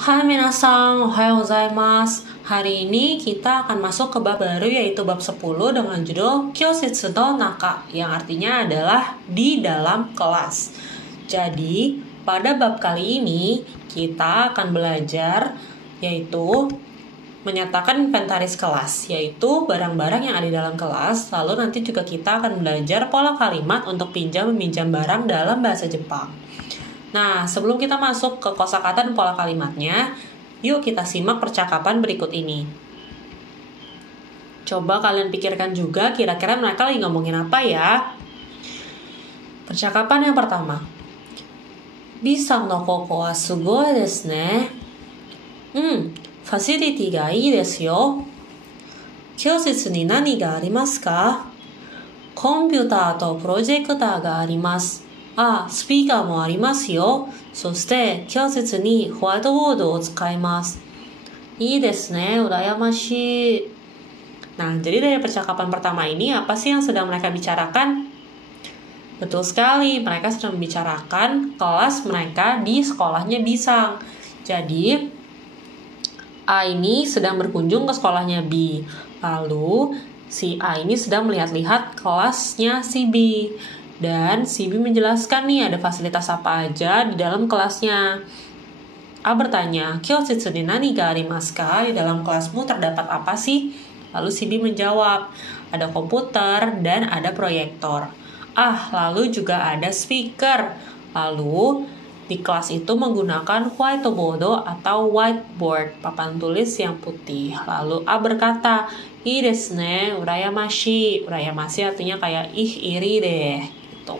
Hai minasan, ohayou gozaimasu. Hari ini kita akan masuk ke bab baru yaitu bab 10 dengan judul Kyoshitsu no Naka, yang artinya adalah di dalam kelas. Jadi, pada bab kali ini kita akan belajar yaitu menyatakan inventaris kelas, yaitu barang-barang yang ada di dalam kelas. Lalu nanti juga kita akan belajar pola kalimat untuk pinjam-meminjam barang dalam bahasa Jepang. Nah, sebelum kita masuk ke kosakata dan pola kalimatnya, yuk kita simak percakapan berikut ini. Coba kalian pikirkan juga kira-kira mereka lagi ngomongin apa ya. Percakapan yang pertama. B-san no koko wa sugoi desu ne. ファシリティがいいですよ。教室に何がありますか？コンピューターとプロジェクターがあります。スピーカーもありますよ。そして教室にホワイトボードを使います。いいですね、羨ましい。Nah, jadi dari percakapan pertama ini apa sih yang sedang mereka bicarakan? Betul sekali, mereka sedang membicarakan kelas mereka di sekolahnya Bisang. Jadi A ini sedang berkunjung ke sekolahnya B. Lalu, si A ini sedang melihat-lihat kelasnya si B. Dan si B menjelaskan nih ada fasilitas apa aja di dalam kelasnya. A bertanya, Kyoshitsu ni nani ga arimasu ka? Di dalam kelasmu terdapat apa sih? Lalu si B menjawab, ada komputer dan ada proyektor. Lalu juga ada speaker. Lalu, di kelas itu menggunakan whiteboard atau whiteboard, papan tulis yang putih. Lalu A berkata, ii desu ne, urayamashi. Urayamashi artinya kayak iri deh. Gitu.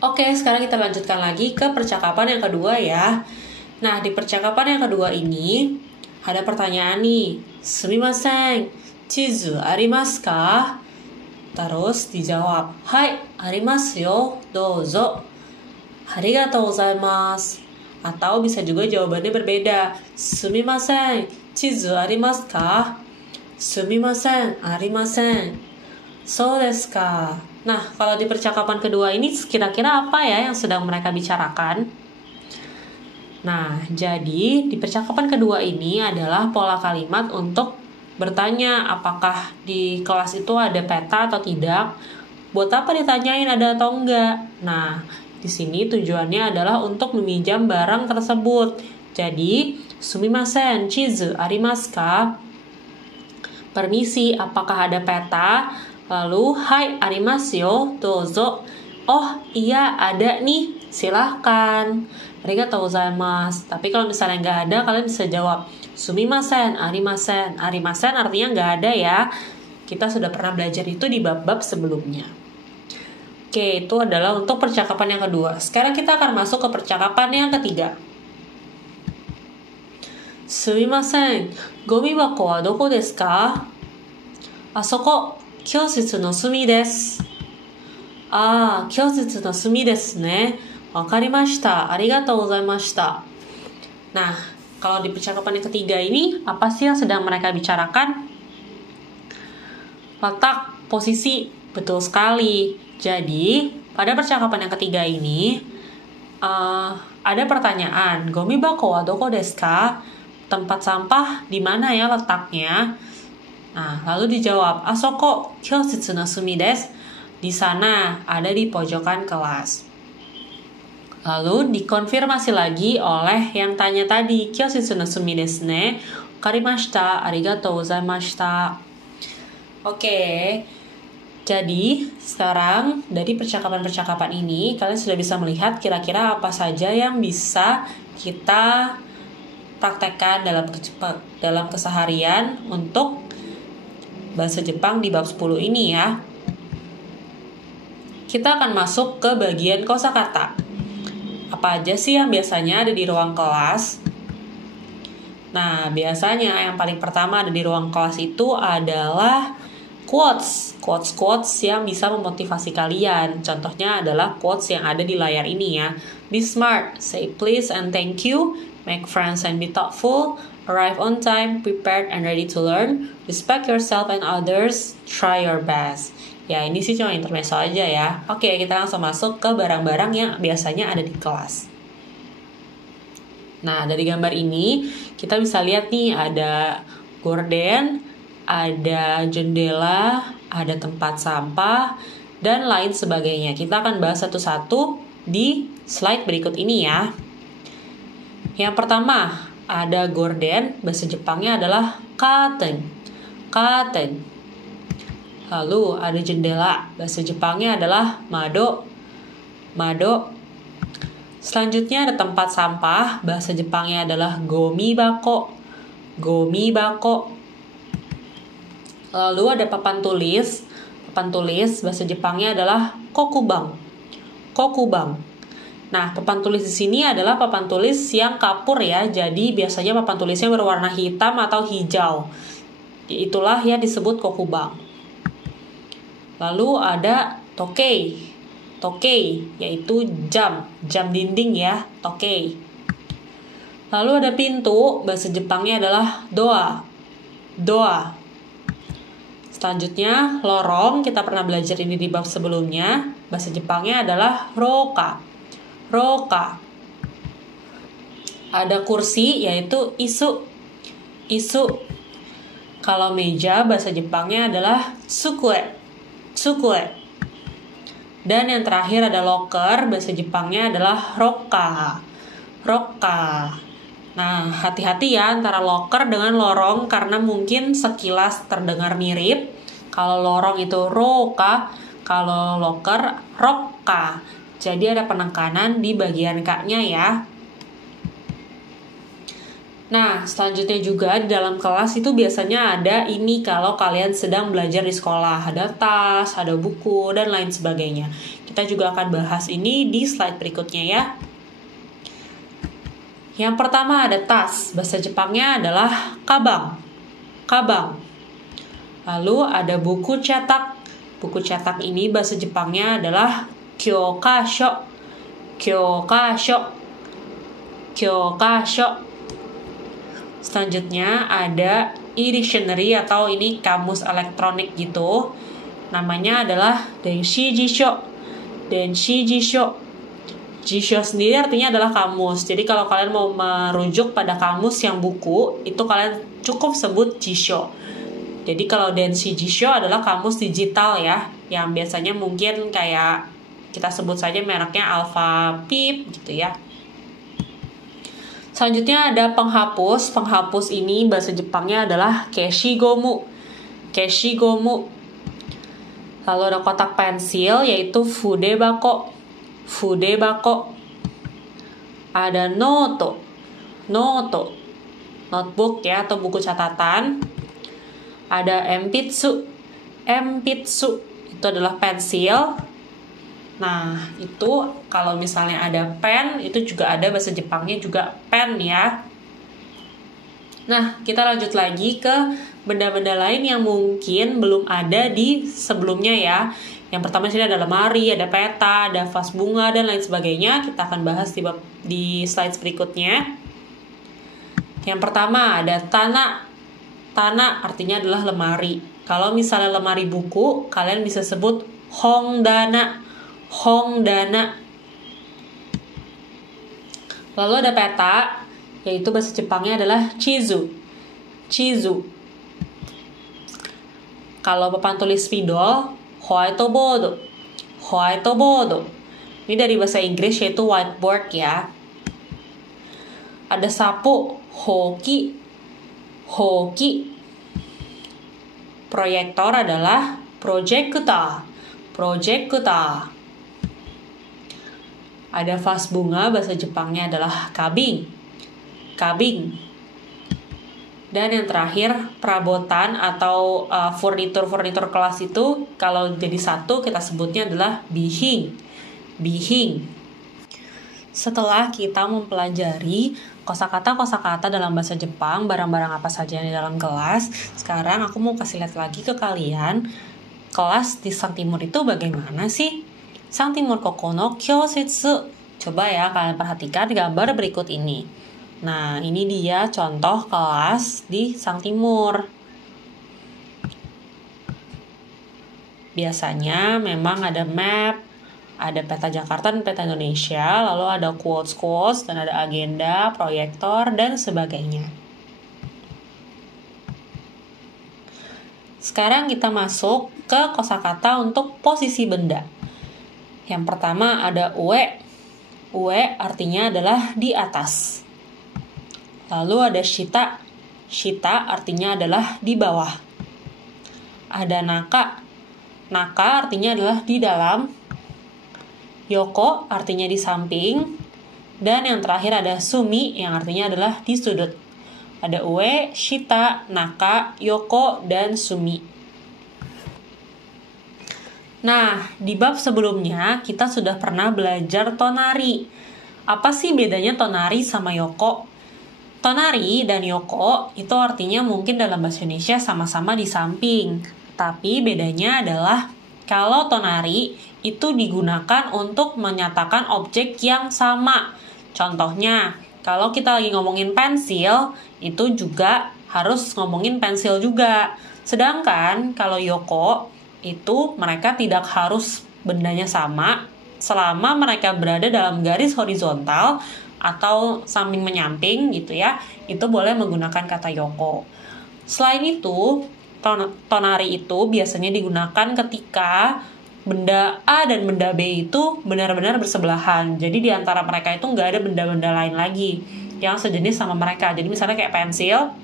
Oke, sekarang kita lanjutkan lagi ke percakapan yang kedua ya. Nah, di percakapan yang kedua ini ada pertanyaan nih. Sumimasen, chizu arimasu ka? Terus dijawab, hai, arimasu yo, douzo. Arigatou gozaimasu. Atau bisa juga jawabannya berbeda. Sumimasen, chizu arimasu ka? Sumimasen, arimasen. So desu ka? Nah, kalau di percakapan kedua ini kira-kira apa ya yang sedang mereka bicarakan? Nah, jadi di percakapan kedua ini adalah pola kalimat untuk bertanya apakah di kelas itu ada peta atau tidak. Buat apa ditanyain ada atau enggak? Nah, di sini tujuannya adalah untuk meminjam barang tersebut. Jadi, sumimasen, chizu arimasu ka? Permisi, apakah ada peta? Lalu, hai, arimasu yo, douzo. Oh, iya, ada nih, silahkan. Arigatou gozaimasu. Tapi kalau misalnya nggak ada, kalian bisa jawab, sumimasen, arimasen. Arimasen artinya nggak ada ya. Kita sudah pernah belajar itu di bab-bab sebelumnya. Oke, itu adalah untuk percakapan yang kedua. Sekarang kita akan masuk ke percakapan yang ketiga. Sumimasen, gomi bako wa doko desu ka? Asoko, kyoshitsu no sumi desu. Kyoshitsu no sumi desu ne. Wakarimashita, arigatou gozaimashita. Nah, kalau di percakapan yang ketiga ini, apa sih yang sedang mereka bicarakan? Letak, posisi, betul sekali. Jadi, pada percakapan yang ketiga ini, ada pertanyaan, gomi bako wa doko desu ka? Tempat sampah di mana ya letaknya? Nah, lalu dijawab, asoko kyoshitsu no sumi desu. Di sana, ada di pojokan kelas. Lalu dikonfirmasi lagi oleh yang tanya tadi, kyoshitsu no sumi desu ne. Wakarimashita, arigatou gozaimashita. Oke. Jadi, sekarang dari percakapan-percakapan ini, kalian sudah bisa melihat kira-kira apa saja yang bisa kita praktekkan dalam keseharian untuk bahasa Jepang di bab 10 ini ya. Kita akan masuk ke bagian kosakata. Apa aja sih yang biasanya ada di ruang kelas? Nah, biasanya yang paling pertama ada di ruang kelas itu adalah quotes yang bisa memotivasi kalian. Contohnya adalah quotes yang ada di layar ini ya. Be smart, say please and thank you, make friends and be thoughtful, arrive on time, prepared and ready to learn, respect yourself and others, try your best. Ya, ini sih cuma intermezzo aja ya. Oke, kita langsung masuk ke barang-barang yang biasanya ada di kelas. Nah, dari gambar ini kita bisa lihat nih ada gorden, ada jendela, ada tempat sampah, dan lain sebagainya. Kita akan bahas satu-satu di slide berikut ini ya. Yang pertama, ada gorden, bahasa Jepangnya adalah curtain. Curtain. Lalu ada jendela, bahasa Jepangnya adalah mado. Mado. Selanjutnya ada tempat sampah, bahasa Jepangnya adalah gomi bako. Gomi bako. Lalu ada papan tulis. Papan tulis bahasa Jepangnya adalah kokubang. Kokubang. Nah, papan tulis di sini adalah papan tulis yang kapur ya. Jadi biasanya papan tulisnya berwarna hitam atau hijau. Itulah yang disebut kokubang. Lalu ada tokei. Tokei, yaitu jam dinding ya, tokei. Lalu ada pintu, bahasa Jepangnya adalah doa. Doa. Selanjutnya, lorong, kita pernah belajar ini di bab sebelumnya. Bahasa Jepangnya adalah roka. Roka. Ada kursi, yaitu isu. Isu. Kalau meja, bahasa Jepangnya adalah tsukue. Tsukue. Dan yang terakhir ada locker, bahasa Jepangnya adalah rokka. Rokka. Nah, hati-hati ya antara locker dengan lorong karena mungkin sekilas terdengar mirip. Kalau lorong itu rokka, kalau locker rokka. Jadi ada penekanan di bagian K-nya ya. Nah, selanjutnya juga di dalam kelas itu biasanya ada ini kalau kalian sedang belajar di sekolah. Ada tas, ada buku, dan lain sebagainya. Kita juga akan bahas ini di slide berikutnya ya. Yang pertama ada tas. Bahasa Jepangnya adalah kabang. Kabang. Lalu ada buku cetak. Buku cetak ini bahasa Jepangnya adalah kyokasho. Kyokasho. Kyokasho. Selanjutnya ada e-dictionary atau ini kamus elektronik gitu. Namanya adalah Denshi Jisho. Denshi Jisho. Jisho sendiri artinya adalah kamus. Jadi kalau kalian mau merujuk pada kamus yang buku, itu kalian cukup sebut Jisho. Jadi kalau Denshi Jisho adalah kamus digital ya, yang biasanya mungkin kayak kita sebut saja mereknya Alpha Pip gitu ya. Selanjutnya ada penghapus. Penghapus ini bahasa Jepangnya adalah keshigomu. Keshigomu. Lalu ada kotak pensil yaitu fudebako. Fudebako. Ada noto. Noto. Notebook ya atau buku catatan. Ada empitsu. Empitsu itu adalah pensil. Nah, itu kalau misalnya ada pen, itu juga ada bahasa Jepangnya juga pen ya. Nah, kita lanjut lagi ke benda-benda lain yang mungkin belum ada di sebelumnya ya. Yang pertama sini ada lemari, ada peta, ada vas bunga, dan lain sebagainya. Kita akan bahas di slide berikutnya. Yang pertama ada tana. Tana artinya adalah lemari. Kalau misalnya lemari buku, kalian bisa sebut hongdana. Hongdana. Lalu ada peta, yaitu bahasa Jepangnya adalah chizu. Chizu. Kalau papan tulis spidol, whiteboard. Whiteboard. Ini dari bahasa Inggris yaitu whiteboard ya. Ada sapu, hoki. Hoki. Proyektor adalah projector. Projector. Ada vas bunga, bahasa Jepangnya adalah kabing. Kabing. Dan yang terakhir, perabotan atau furnitur-furnitur kelas itu kalau jadi satu kita sebutnya adalah bihing. Bihing. Setelah kita mempelajari kosakata-kosakata dalam bahasa Jepang, barang-barang apa saja yang di dalam kelas, sekarang aku mau kasih lihat lagi ke kalian, kelas di Sang Timur itu bagaimana sih? Sang Timur Kokono Kyosetsu. Coba ya kalian perhatikan gambar berikut ini. Nah, ini dia contoh kelas di Sang Timur. Biasanya memang ada map, Ada peta Jakarta dan peta Indonesia, lalu ada quotes-quotes, dan ada agenda, proyektor, dan sebagainya. Sekarang kita masuk ke kosakata untuk posisi benda. Yang pertama ada ue. Ue artinya adalah di atas. Lalu ada shita. Shita artinya adalah di bawah. Ada naka. Naka artinya adalah di dalam. Yoko artinya di samping. Dan yang terakhir ada sumi yang artinya adalah di sudut. Ada ue, shita, naka, yoko, dan sumi. Nah, di bab sebelumnya kita sudah pernah belajar tonari. Apa sih bedanya tonari sama yoko? Tonari dan yoko itu artinya mungkin dalam bahasa Indonesia sama-sama di samping. Tapi bedanya adalah kalau tonari itu digunakan untuk menyatakan objek yang sama. Contohnya, kalau kita lagi ngomongin pensil, itu juga harus ngomongin pensil juga. Sedangkan kalau yoko, itu mereka tidak harus bendanya sama selama mereka berada dalam garis horizontal atau samping menyamping gitu ya. Itu boleh menggunakan kata yoko. Selain itu, tonari itu biasanya digunakan ketika benda A dan benda B itu benar-benar bersebelahan. Jadi di antara mereka itu nggak ada benda-benda lain lagi yang sejenis sama mereka. Jadi misalnya kayak pensil,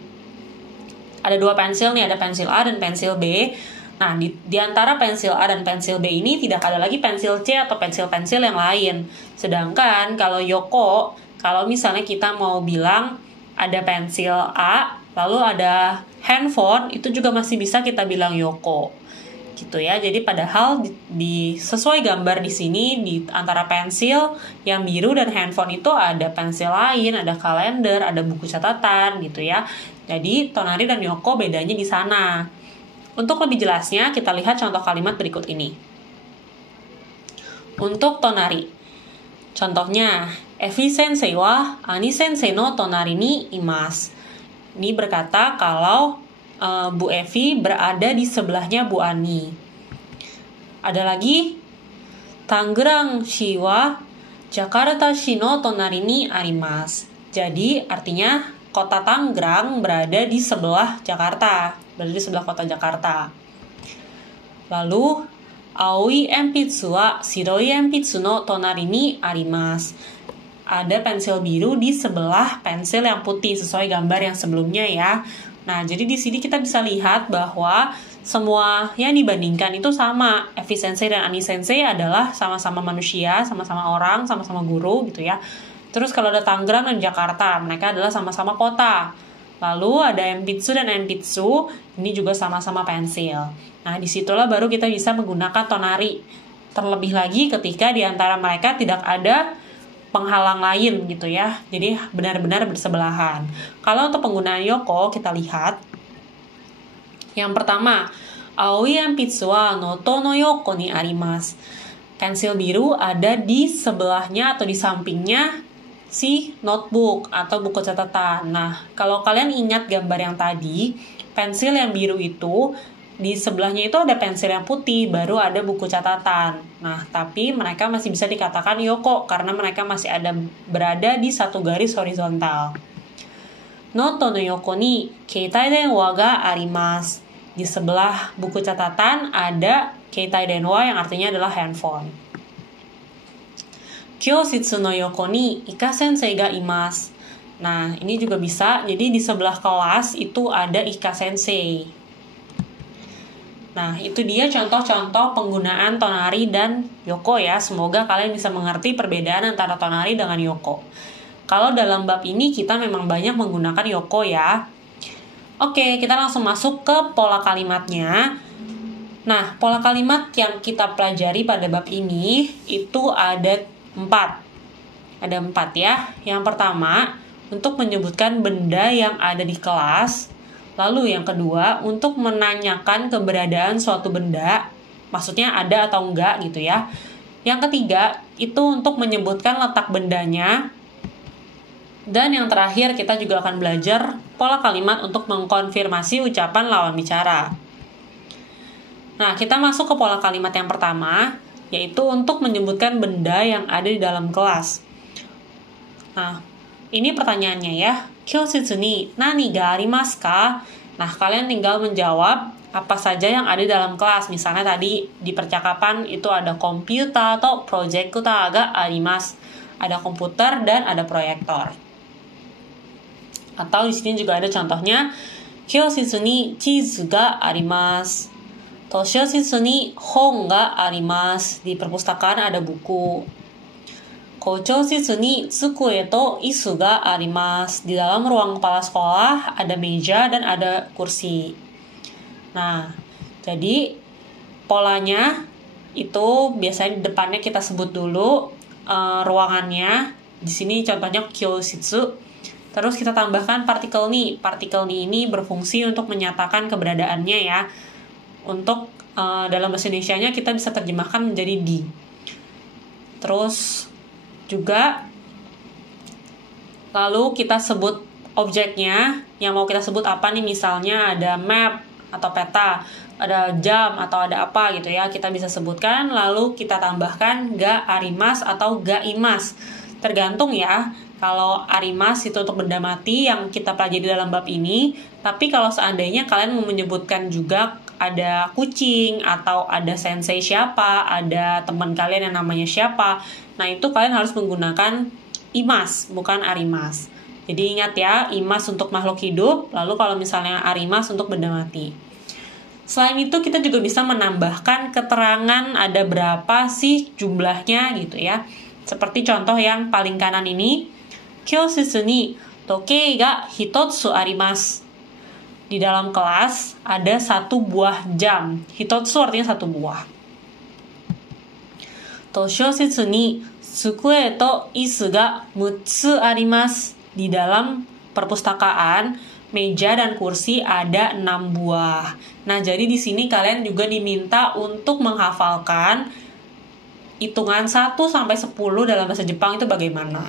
ada dua pensil nih, ada pensil A dan pensil B. Nah, di antara pensil A dan pensil B ini tidak ada lagi pensil C atau pensil-pensil yang lain. Sedangkan kalau yoko, kalau misalnya kita mau bilang ada pensil A, lalu ada handphone, itu juga masih bisa kita bilang yoko. Gitu ya. Jadi padahal di sesuai gambar di sini di antara pensil yang biru dan handphone itu ada pensil lain, ada kalender, ada buku catatan gitu ya. Jadi tonari dan yoko bedanya di sana. Untuk lebih jelasnya kita lihat contoh kalimat berikut ini. Untuk tonari. Contohnya, Evi sensei wa Ani sensei no tonari ni imasu. Ini berkata kalau Bu Evi berada di sebelahnya Bu Ani. Ada lagi, Tangerang shi wa Jakarta shi no tonari ni arimasu. Jadi artinya kota Tangerang berada di sebelah Jakarta, berada di sebelah kota Jakarta. Lalu, aoi enpitsu wa shiroi enpitsu no tonari ni arimasu. Ada pensil biru di sebelah pensil yang putih sesuai gambar yang sebelumnya ya. Nah, jadi di sini kita bisa lihat bahwa semua yang dibandingkan itu sama. Evi sensei dan Ani sensei adalah sama-sama manusia, sama-sama orang, sama-sama guru gitu ya. Terus kalau ada Tangerang dan Jakarta, mereka adalah sama-sama kota. Lalu ada enpitsu dan enpitsu, ini juga sama-sama pensil. Nah, disitulah baru kita bisa menggunakan tonari. Terlebih lagi ketika di antara mereka tidak ada penghalang lain gitu ya. Jadi benar-benar bersebelahan. Kalau untuk penggunaan yoko kita lihat. Yang pertama, aoi enpitsu wa noto no yoko ni arimasu. Pensil biru ada di sebelahnya atau di sampingnya si notebook atau buku catatan. Nah, kalau kalian ingat gambar yang tadi, pensil yang biru itu di sebelahnya itu ada pensil yang putih, baru ada buku catatan. Nah, tapi mereka masih bisa dikatakan yoko karena mereka masih ada berada di satu garis horizontal. Noto no yoko ni keitai denwa ga arimasu. Di sebelah buku catatan ada keitai denwa yang artinya adalah handphone. Kyositsu no yoko ni ika sensei ga imasu. Nah, ini juga bisa. Jadi di sebelah kelas itu ada ika sensei. Nah, itu dia contoh-contoh penggunaan tonari dan yoko ya. Semoga kalian bisa mengerti perbedaan antara tonari dengan yoko. Kalau dalam bab ini kita memang banyak menggunakan yoko ya. Oke, kita langsung masuk ke pola kalimatnya. Nah, pola kalimat yang kita pelajari pada bab ini itu ada 4. Ada 4 ya. Yang pertama, untuk menyebutkan benda yang ada di kelas. Lalu yang kedua, untuk menanyakan keberadaan suatu benda, maksudnya ada atau enggak gitu ya. Yang ketiga, itu untuk menyebutkan letak bendanya. Dan yang terakhir, kita juga akan belajar pola kalimat untuk mengkonfirmasi ucapan lawan bicara. Nah, kita masuk ke pola kalimat yang pertama. yaitu untuk menyebutkan benda yang ada di dalam kelas. Nah, ini pertanyaannya ya. Kyositsu ni nani ga arimasu ka? Nah, kalian tinggal menjawab apa saja yang ada di dalam kelas. Misalnya tadi di percakapan itu ada komputer atau projector ga arimasu. Ada komputer dan ada proyektor. Atau di sini juga ada contohnya, Kyositsu ni chizu ga arimasu. Toshositsu ni hon ga arimasu. Di perpustakaan ada buku. Kochositsu ni tsukue to isu ga arimasu. Di dalam ruang kepala sekolah ada meja dan ada kursi. Nah, jadi polanya itu biasanya depannya kita sebut dulu ruangannya. Di sini contohnya kyositsu. Terus kita tambahkan partikel ni. Partikel ni ini berfungsi untuk menyatakan keberadaannya ya. Untuk dalam bahasa Indonesianya kita bisa terjemahkan menjadi di. Terus juga lalu kita sebut objeknya. Yang mau kita sebut apa nih? Misalnya ada map atau peta, ada jam atau ada apa gitu ya. Kita bisa sebutkan lalu kita tambahkan ga arimasu atau ga imasu. Tergantung ya. Kalau arimasu itu untuk benda mati yang kita pelajari dalam bab ini, tapi kalau seandainya kalian mau menyebutkan juga ada kucing atau ada sensei siapa, ada teman kalian yang namanya siapa, nah itu kalian harus menggunakan imasu, bukan arimasu. Jadi ingat ya, imasu untuk makhluk hidup, lalu kalau misalnya arimasu untuk benda mati. Selain itu kita juga bisa menambahkan keterangan ada berapa sih jumlahnya gitu ya. Seperti contoh yang paling kanan ini, Kyositsu ni tokei ga hitotsu arimasu. Di dalam kelas ada 1 buah jam. Hitotsu artinya 1 buah. Toshositsu ni tsukue to isu ga 6 arimasu. Di dalam perpustakaan, meja dan kursi ada 6 buah. Nah, jadi di sini kalian juga diminta untuk menghafalkan hitungan 1 sampai 10 dalam bahasa Jepang itu bagaimana.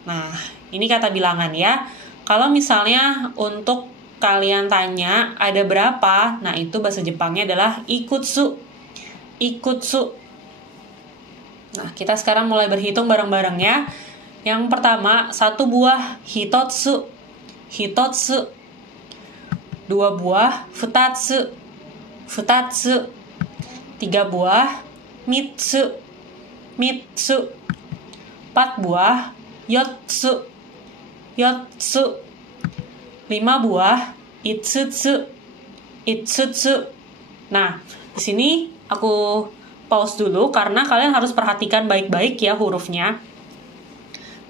Nah, ini kata bilangan ya. Kalau misalnya untuk kalian tanya ada berapa, nah itu bahasa Jepangnya adalah ikutsu. Ikutsu. Nah, kita sekarang mulai berhitung bareng-bareng ya. Yang pertama, 1 buah hitotsu. Hitotsu. 2 buah futatsu. Futatsu. 3 buah mitsu. Mitsu. 4 buah yotsu. Yotsu. 5 buah itsutsu. Itsutsu. Nah, di sini aku pause dulu karena kalian harus perhatikan baik-baik ya hurufnya.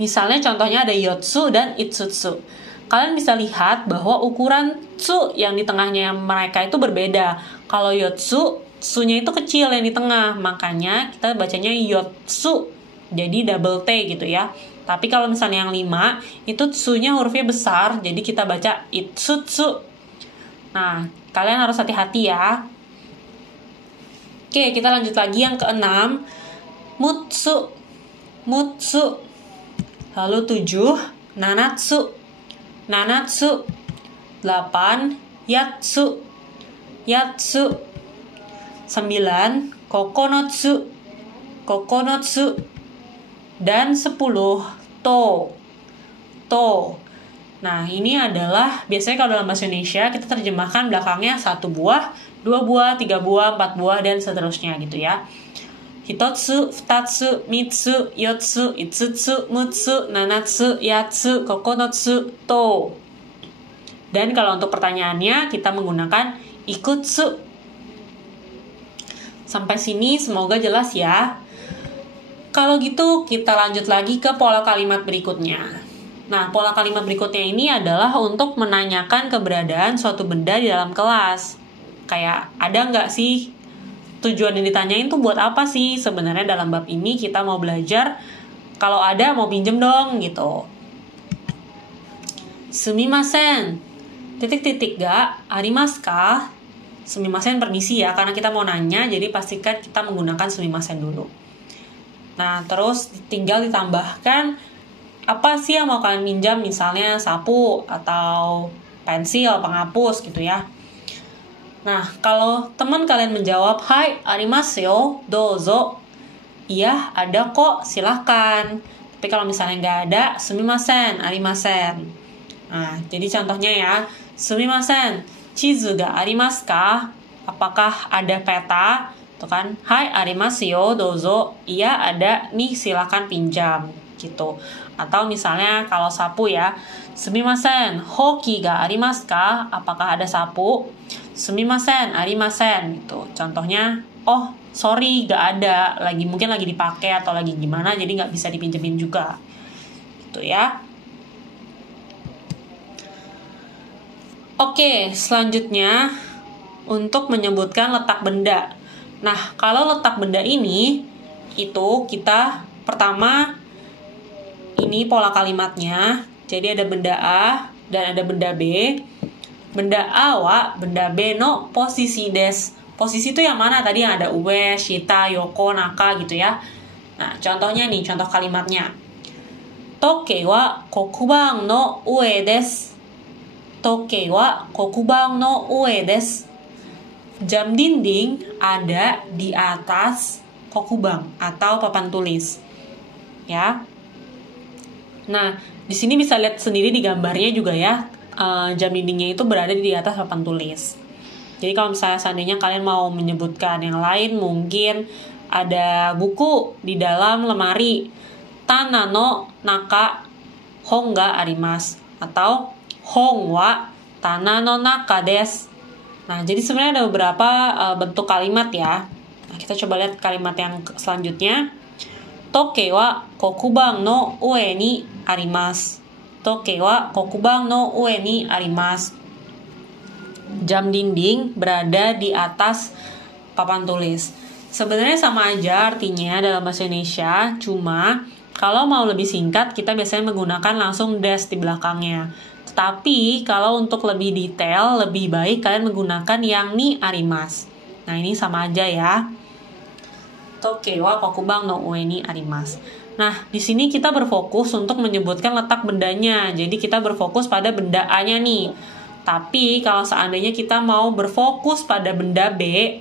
Misalnya contohnya ada yotsu dan itsutsu. Kalian bisa lihat bahwa ukuran tsu yang di tengahnya mereka itu berbeda. Kalau yotsu, tsunya itu kecil yang di tengah, makanya kita bacanya yotsu. Jadi double T gitu ya. Tapi kalau misalnya yang 5, itu tsunya hurufnya besar, jadi kita baca itsutsu. Nah, kalian harus hati-hati ya. Oke, kita lanjut lagi yang ke-6. Mutsu. Mutsu. Lalu 7, nanatsu. Nanatsu. 8, yatsu. Yatsu. 9, kokonotsu. Kokonotsu. Dan 10, to. To. Nah, ini adalah biasanya kalau dalam bahasa Indonesia kita terjemahkan belakangnya 1 buah, 2 buah, 3 buah, 4 buah, dan seterusnya gitu ya. Hitotsu, futatsu, mitsu, yotsu, itsutsu, mutsu, nanatsu, yatsu, kokonotsu, to. Dan kalau untuk pertanyaannya kita menggunakan ikutsu. Sampai sini semoga jelas ya. Kalau gitu kita lanjut lagi ke pola kalimat berikutnya. Nah, pola kalimat berikutnya ini adalah untuk menanyakan keberadaan suatu benda di dalam kelas. Kayak ada nggak sih tujuan yang ditanyain tuh buat apa sih? Sebenarnya dalam bab ini kita mau belajar, kalau ada mau pinjem dong gitu. Sumimasen. Titik-titik ga arimasu ka? Sumimasen permisi ya, karena kita mau nanya, jadi pastikan kita menggunakan sumimasen dulu. Nah, terus tinggal ditambahkan apa sih yang mau kalian minjam, misalnya sapu atau pensil, penghapus gitu ya. Nah, kalau teman kalian menjawab, hai, arimasu yo, dozo. iya ada kok, silahkan. Tapi kalau misalnya nggak ada, sumimasen, arimasen. Nah, jadi contohnya ya, sumimasen, chizu ga arimasu ka? Apakah ada peta? Tuh kan, hai arimasu yo, dozo. Iya ada, nih silahkan pinjam. Gitu. Atau misalnya kalau sapu ya, sumimasen, hoki ga arimasu ka? Apakah ada sapu? Sumimasen, arimasen. Gitu. Contohnya, oh sorry gak ada, mungkin lagi dipakai atau lagi gimana, jadi nggak bisa dipinjemin juga. Gitu ya. Oke, selanjutnya untuk menyebutkan letak benda. Nah, kalau letak benda ini, itu kita pertama, ini pola kalimatnya. Jadi ada benda A dan ada benda B. Benda A wa benda B no posisi des. Posisi itu yang mana? Tadi yang ada ue, shita, yoko, naka gitu ya. Nah, contohnya nih, contoh kalimatnya. Toke wa kokubang no ue desu. Toke wa kokubang no ue desu. Jam dinding ada di atas kokubang atau papan tulis. Ya. Nah, di sini bisa lihat sendiri di gambarnya juga ya. Jam dindingnya itu berada di atas papan tulis. Jadi kalau misalnya seandainya kalian mau menyebutkan yang lain, mungkin ada buku di dalam lemari. Tana no naka hong ga arimasu. Atau hong wa tana no naka desu. Nah, jadi sebenarnya ada beberapa bentuk kalimat ya. Nah, kita coba lihat kalimat yang selanjutnya. Toke wa kokubang no ue ni arimasu. Toke wa kokubang no ue ni arimasu. Jam dinding berada di atas papan tulis. Sebenarnya sama aja artinya dalam bahasa Indonesia, cuma kalau mau lebih singkat kita biasanya menggunakan langsung des di belakangnya. Tetapi kalau untuk lebih detail, lebih baik kalian menggunakan yang ni arimasu. Nah, ini sama aja ya. Toke wa kokubang no ue ni arimasu. Nah, di sini kita berfokus untuk menyebutkan letak bendanya. Jadi kita berfokus pada benda A-nya nih. Tapi kalau seandainya kita mau berfokus pada benda B,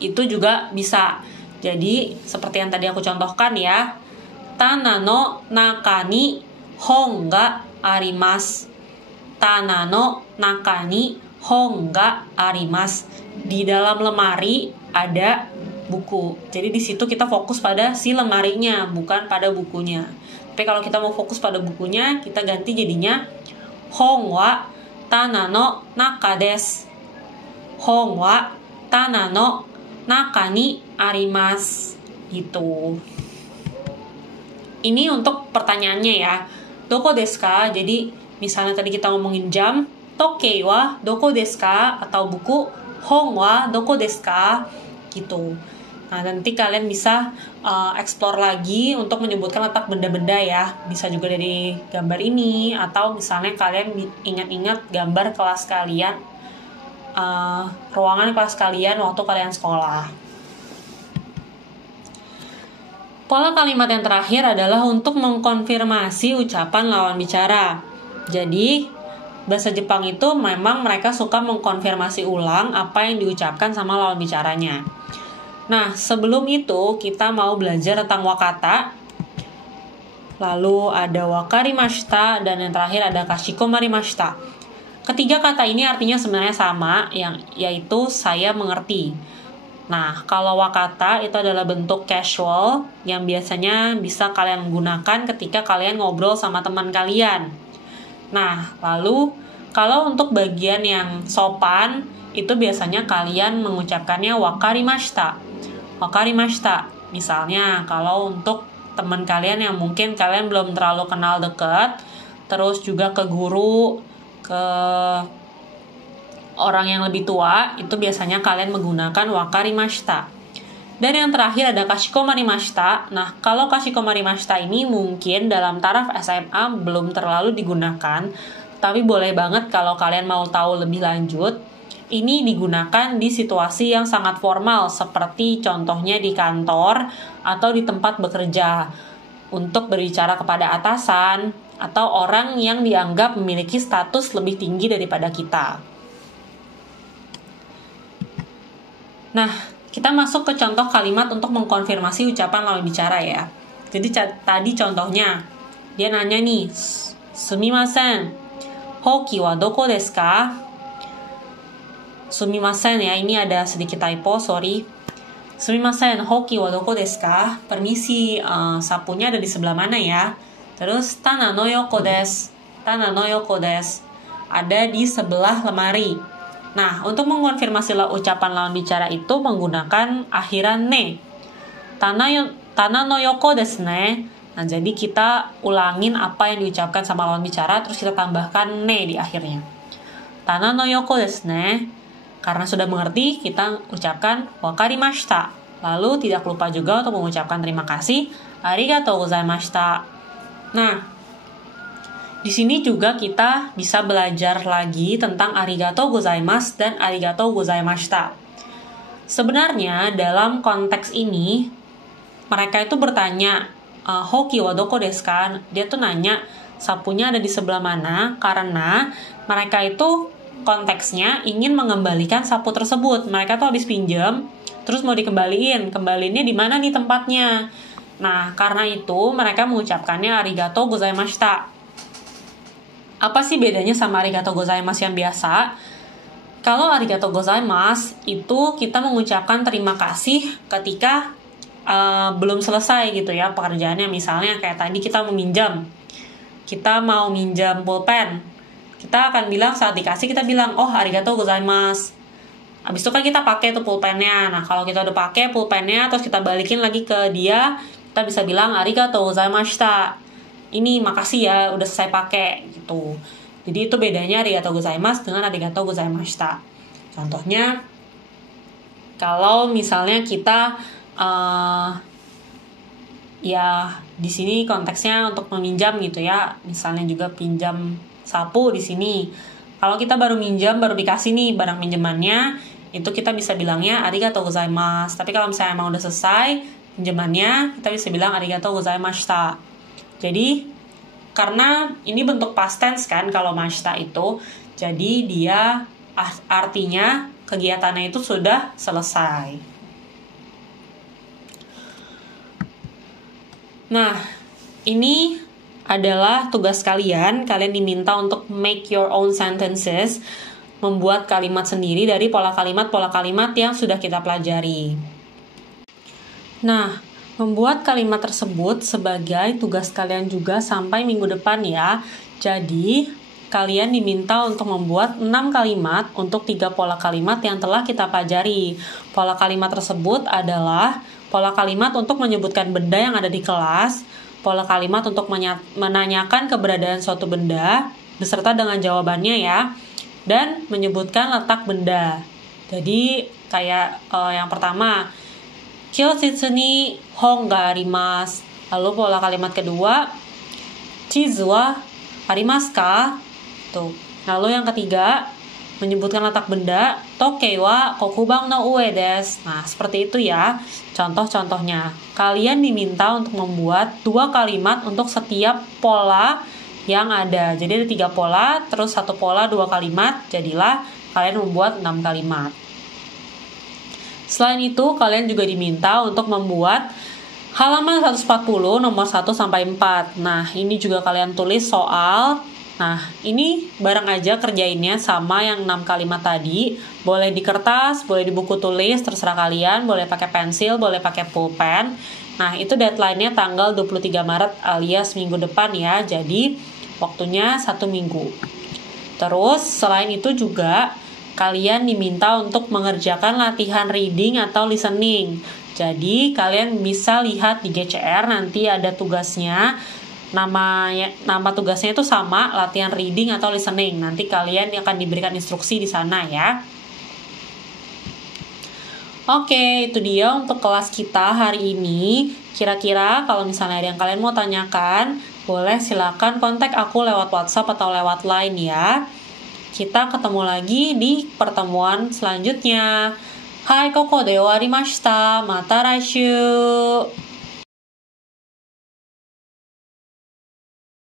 itu juga bisa. Jadi seperti yang tadi aku contohkan ya. Tana no naka ni hong ga arimasu. Tana no naka ni hong ga arimasu. Di dalam lemari ada buku. Jadi di situ kita fokus pada si lemarinya, bukan pada bukunya. Tapi kalau kita mau fokus pada bukunya, kita ganti jadinya hong wa tana no naka desu. Hong wa tana no naka ni arimasu. Gitu. Ini untuk pertanyaannya ya. Doko desu ka? Jadi misalnya tadi kita ngomongin jam, toke wa doko desu ka? Atau buku, hong wa doko desu ka? Gitu. Nah, nanti kalian bisa explore lagi untuk menyebutkan letak benda-benda ya. Bisa juga dari gambar ini, atau misalnya kalian ingat-ingat gambar kelas kalian, ruangan kelas kalian waktu kalian sekolah. Pola kalimat yang terakhir adalah untuk mengkonfirmasi ucapan lawan bicara. Jadi, bahasa Jepang itu memang mereka suka mengkonfirmasi ulang apa yang diucapkan sama lawan bicaranya. Nah, sebelum itu kita mau belajar tentang wakata. Lalu ada wakarimashita dan yang terakhir ada kashikomarimashita. Ketiga kata ini artinya sebenarnya sama, yaitu saya mengerti. Nah, kalau wakata itu adalah bentuk casual yang biasanya bisa kalian gunakan ketika kalian ngobrol sama teman kalian. Nah, lalu kalau untuk bagian yang sopan itu biasanya kalian mengucapkannya wakarimashita. Wakarimashita. Misalnya kalau untuk teman kalian yang mungkin kalian belum terlalu kenal dekat, terus juga ke guru, ke orang yang lebih tua, itu biasanya kalian menggunakan wakarimashita. Dan yang terakhir ada kashikomarimashita. Nah, kalau kashikomarimashita ini mungkin dalam taraf SMA belum terlalu digunakan, tapi boleh banget kalau kalian mau tahu lebih lanjut. Ini digunakan di situasi yang sangat formal, seperti contohnya di kantor atau di tempat bekerja, untuk berbicara kepada atasan atau orang yang dianggap memiliki status lebih tinggi daripada kita. Nah, kita masuk ke contoh kalimat untuk mengkonfirmasi ucapan lawan bicara ya. Jadi tadi contohnya, dia nanya nih, sumimasen, hoki wa doko desu ka? Sumimasen ya, ini ada sedikit typo, sorry. Sumimasen, hoki wa doko desu ka? Permisi, sapunya ada di sebelah mana ya? Terus, tana no yoko desu. Tana no yoko desu. Ada di sebelah lemari. Nah, untuk mengonfirmasi ucapan lawan bicara itu menggunakan akhiran ne. Tana no yoko desu ne. Nah, jadi kita ulangin apa yang diucapkan sama lawan bicara, terus kita tambahkan ne di akhirnya. Tana no yoko desu ne. Karena sudah mengerti, kita ucapkan wakarimashita. Lalu tidak lupa juga untuk mengucapkan terima kasih, arigatou gozaimashita. Nah, di sini juga kita bisa belajar lagi tentang arigatou gozaimasu dan arigatou gozaimashita. Sebenarnya dalam konteks ini, mereka itu bertanya, hoki wa doko desu ka? Dia tuh nanya, sapunya ada di sebelah mana? Karena mereka itu konteksnya ingin mengembalikan sapu tersebut. Mereka tuh habis pinjam, terus mau dikembaliin. Kembaliinnya di mana nih tempatnya? Nah, karena itu mereka mengucapkannya arigatou gozaimashita. Apa sih bedanya sama arigatou gozaimasu yang biasa? Kalau arigatou gozaimasu itu kita mengucapkan terima kasih ketika belum selesai gitu ya pekerjaannya. Misalnya kayak tadi kita meminjam. Kita mau minjam pulpen. Kita akan bilang saat dikasih kita bilang, oh arigatou gozaimasu. Habis itu kan kita pakai tuh pulpennya. Nah, kalau kita udah pakai pulpennya terus kita balikin lagi ke dia, kita bisa bilang arigatou gozaimashita. Ini makasih ya udah selesai pakai gitu. Jadi itu bedanya arigatou gozaimasu dengan arigatou gozaimashita. Contohnya kalau misalnya kita ya di sini konteksnya untuk meminjam gitu ya. Misalnya juga pinjam sapu di sini. Kalau kita baru minjam, baru dikasih nih barang pinjamannya, itu kita bisa bilangnya arigatou gozaimasu. Tapi kalau misalnya emang udah selesai pinjamannya, kita bisa bilang arigatou gozaimashita. Jadi karena ini bentuk past tense kan kalau mashita itu, jadi dia artinya kegiatannya itu sudah selesai. Nah, ini adalah tugas kalian. Kalian diminta untuk make your own sentences, membuat kalimat sendiri dari pola kalimat yang sudah kita pelajari. Nah, membuat kalimat tersebut sebagai tugas kalian juga sampai minggu depan ya. Jadi, kalian diminta untuk membuat 6 kalimat untuk 3 pola kalimat yang telah kita pelajari. Pola kalimat tersebut adalah pola kalimat untuk menyebutkan benda yang ada di kelas, pola kalimat untuk menanyakan keberadaan suatu benda beserta dengan jawabannya ya, dan menyebutkan letak benda. Jadi kayak yang pertama, kyoshitsu ni hon ga arimasu. Lalu pola kalimat kedua, chizu wa arimasu ka? Tuh. Lalu yang ketiga, menyebutkan letak benda, tokei wa kokubang no ue desu. Nah, seperti itu ya contoh-contohnya. Kalian diminta untuk membuat 2 kalimat untuk setiap pola yang ada. Jadi ada 3 pola, terus 1 pola 2 kalimat, jadilah kalian membuat 6 kalimat. Selain itu, kalian juga diminta untuk membuat halaman 140 nomor 1 sampai 4. Nah, ini juga kalian tulis soal. Nah, ini bareng aja kerjainnya sama yang 6 kalimat tadi. Boleh di kertas, boleh di buku tulis, terserah kalian. Boleh pakai pensil, boleh pakai pulpen. Nah, itu deadline-nya tanggal 23 Maret alias minggu depan ya. Jadi, waktunya 1 minggu. Terus, selain itu juga kalian diminta untuk mengerjakan latihan reading atau listening. Jadi, kalian bisa lihat di GCR, nanti ada tugasnya. Nama tugasnya itu sama, latihan reading atau listening. Nanti kalian akan diberikan instruksi di sana ya. Oke, itu dia untuk kelas kita hari ini. Kira-kira kalau misalnya ada yang kalian mau tanyakan, boleh silakan kontak aku lewat WhatsApp atau lewat Line ya. Kita ketemu lagi di pertemuan selanjutnya. Hai, koko de owarimashita. Mata raishu.